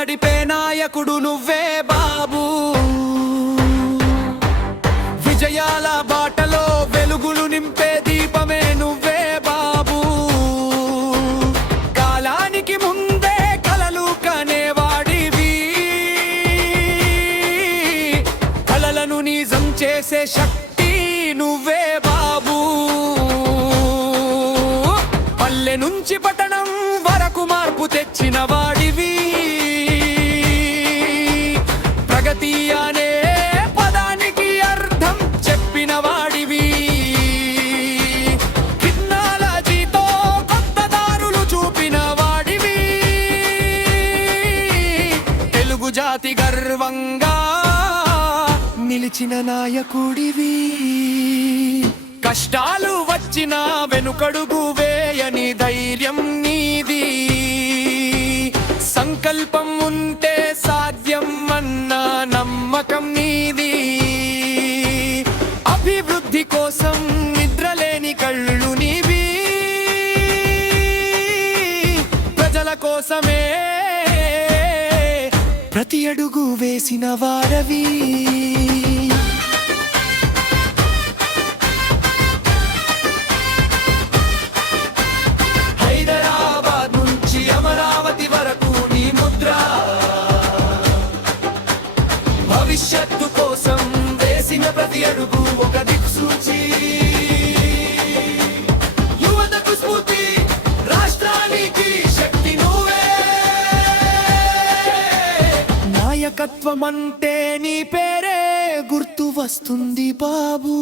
నడిపే నాయకుడు నువ్వే బాబు. విజయాల బాటలో వెలుగులు నింపే దీపమే నువ్వే బాబు. కాలానికి ముందే కలలు కనేవాడివి, కలలను నిజం చేసే శక్తి నువ్వే బాబు. పల్లె నుంచి పట్టణం వరకు మార్పు తెచ్చిన వాడివి. ప్రగతి అనే పదానికి అర్థం చెప్పిన వాడివి. టెక్నాలజీతో కొత్త దారులు చూపిన వాడివి. తెలుగు జాతి గర్వంగా నిలిచిన నాయకుడివి. కష్టాలు వచ్చినా వెనుకడుగు వేయని ధైర్యం నీది. సంకల్పం ఉంటే సాధ్యం అన్న నమ్మకం నీది. అభివృద్ధి కోసం నిద్రలేని కళ్ళు నీవి. ప్రజల కోసమే ప్రతి అడుగు వేసిన వారవి. భవిష్యత్తు కోసం వేసిన ప్రతి అడుగు ఒక దిక్సూచి. యువతకు స్ఫూర్తి, రాష్ట్రానికి శక్తి నువ్వే. నాయకత్వం అంటే నీ పేరే గుర్తు వస్తుంది బాబు.